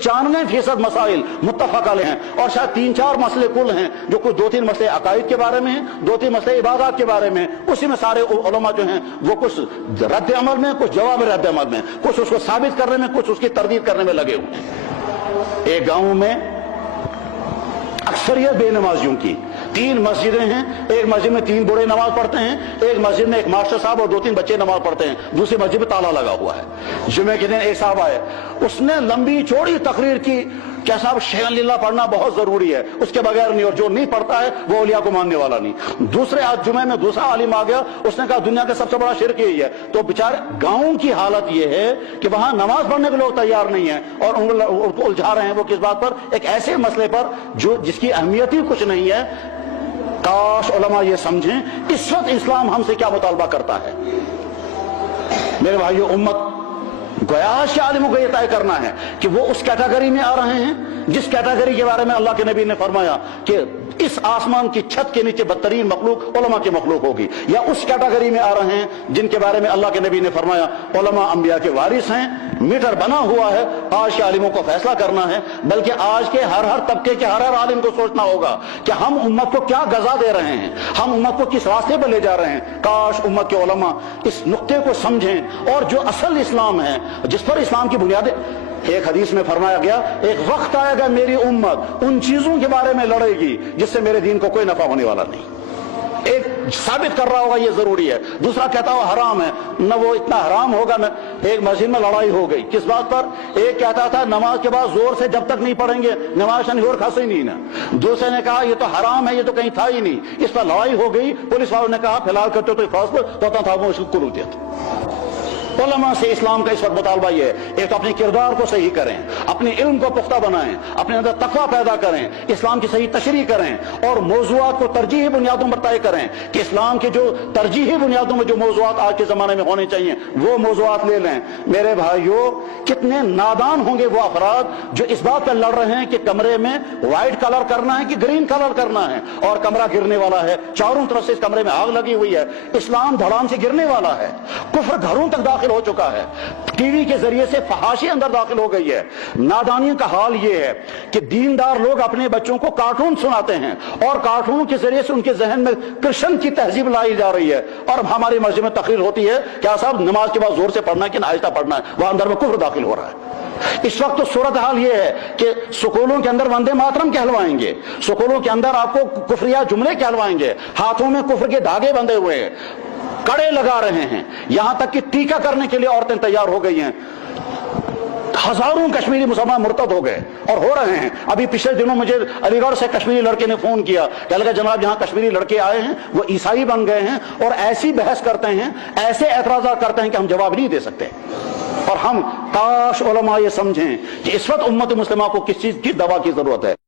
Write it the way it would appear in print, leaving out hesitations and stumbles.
95% मसाइल मुत्तफक अलैह हैं और शायद 3-4 मसले कुल हैं जो कुछ 2-3 मसले अकायद के बारे में हैं, 2-3 मसले इबादत के बारे में, उसी में सारे उलमा जो हैं वो कुछ रद्द अमल में, कुछ जवाब रद्द अमल में, कुछ उसको साबित करने में, कुछ उसकी तरदीद करने में लगे हुए हैं। एक गांव में अक्सरियत बेनमाजियों की 3 मस्जिदें हैं, एक मस्जिद में 3 बूढ़े नमाज पढ़ते हैं, एक मस्जिद में एक मास्टर साहब और 2-3 बच्चे नमाज पढ़ते हैं, दूसरी मस्जिद में ताला लगा हुआ है। जुमे के दिन एक साहब आए, उसने लंबी चौड़ी तकरीर की क्या साहब शेअन लिल्लाह पढ़ना बहुत जरूरी है, उसके बगैर नहीं, और जो नहीं पढ़ता है वो औलिया को मानने वाला नहीं। दूसरे आज जुमे में दूसरा आलिम आ गया, उसने कहा दुनिया का सबसे बड़ा शिर्क यही है। तो बेचारे गांव की हालत ये है कि वहां नमाज पढ़ने के लोग तैयार नहीं है और उनको उलझा रहे हैं वो किस बात पर, एक ऐसे मसले पर जो जिसकी अहमियत ही कुछ नहीं है। काश उलमा ये समझें इस वक्त इस्लाम हमसे क्या मुतालबा करता है। मेरे भाइयों, उम्मत गयाश के आलिमों को यह तय करना है कि वो उस कैटेगरी में आ रहे हैं जिस कैटेगरी के बारे में अल्लाह के नबी ने फरमाया कि इस आसमान की छत के नीचे बदतरीन मखलूक उलमा की मखलूक होगी, या उस कैटेगरी में आ रहे हैं जिनके बारे में अल्लाह के नबी ने फरमाया उलमा अंबिया के वारिस हैं। मीटर बना हुआ है, आज के आलिमों को फैसला करना है, बल्कि आज के हर तबके के हर आलिम को सोचना होगा कि हम उम्मत को क्या गजा दे रहे हैं, हम उम्मत को किस रास्ते पर ले जा रहे हैं। काश उम्मत के उलमा इस नुक्ते को समझें और जो असल इस्लाम है, जिस पर इस्लाम की बुनियादें, एक हदीस में फरमाया गया एक वक्त आएगा मेरी उम्मत उन चीजों के बारे में लड़ेगी जिससे मेरे दीन को कोई नफा होने वाला नहीं। एक साबित कर रहा होगा ये जरूरी है, दूसरा कहता हुआ हराम है, न वो इतना हराम होगा न। एक मस्जिद में लड़ाई हो गई, किस बात पर? एक कहता था नमाज के बाद जोर से जब तक नहीं पढ़ेंगे नमाज नहीं और खास ही नहीं ना। दूसरे ने कहा ये तो हराम है, ये तो कहीं था ही नहीं। इस पर लड़ाई हो गई, पुलिस वालों ने कहा फिलहाल करते तो फैसला तो था वो उसको कुरूतियत। उलमा से इस्लाम का इस वक्त मुतालबा ये है, एक तो अपने किरदार को सही करें, अपने इल्म को पुख्ता बनाएं, अपने अंदर तकवा पैदा करें, इस्लाम की सही तशरीह करें और मौज़ूआत को तरजीही बुनियादों पर तय करें कि इस्लाम के जो तरजीही बुनियादों में जो मौज़ूआत आज के जमाने में होने चाहिए वो मौज़ूआत ले लें। मेरे भाइयों, कितने नादान होंगे वो अफराद जो इस बात पर लड़ रहे हैं कि कमरे में व्हाइट कलर करना है कि ग्रीन कलर करना है, और कमरा गिरने वाला है, चारों तरफ से इस कमरे में आग लगी हुई है, इस्लाम धड़ाम से गिरने वाला है, कुफ्र घरों तक दाखिल हो चुका है, टीवी के जरिए से फहाशी अंदर दाखिल हो गई है। नादानी का हाल यह है कि दीनदार लोग अपने बच्चों को कार्टून सुनाते हैं और कार्टून के जरिए से उनके जहन में कृष्ण की तहजीब लाई जा रही है। और हमारी मस्जिद में तकरीर होती है क्या साहब नमाज के बाद जोर से पढ़ना है कि आहिस्ता पढ़ना है, वह अंदर में कुफ्र दाखिल हो रहा है। इस वक्त तो सूरत हाल यह है कि स्कूलों के अंदर वंदे मातरम कहलवाएंगे, स्कूलों के अंदर आपको कुफरिया जुमले कहलवाएंगे, हाथों में कुफ्र के धागे बंधे हुए हैं, कड़े लगा रहे हैं, यहां तक कि टीका करने के लिए औरतें तैयार हो गई हैं। हजारों कश्मीरी मुसलमान मुर्तद हो गए और हो रहे हैं। अभी पिछले दिनों मुझे अलीगढ़ से कश्मीरी लड़के ने फोन किया, कह लगा जनाब यहाँ कश्मीरी लड़के आए हैं वो ईसाई बन गए हैं और ऐसी बहस करते हैं, ऐसे एतराज़ात करते हैं कि हम जवाब नहीं दे सकते। और हम काश उलमा ये समझें कि इस वक्त उम्मत मुस्लिमा को किस चीज की दवा की जरूरत है।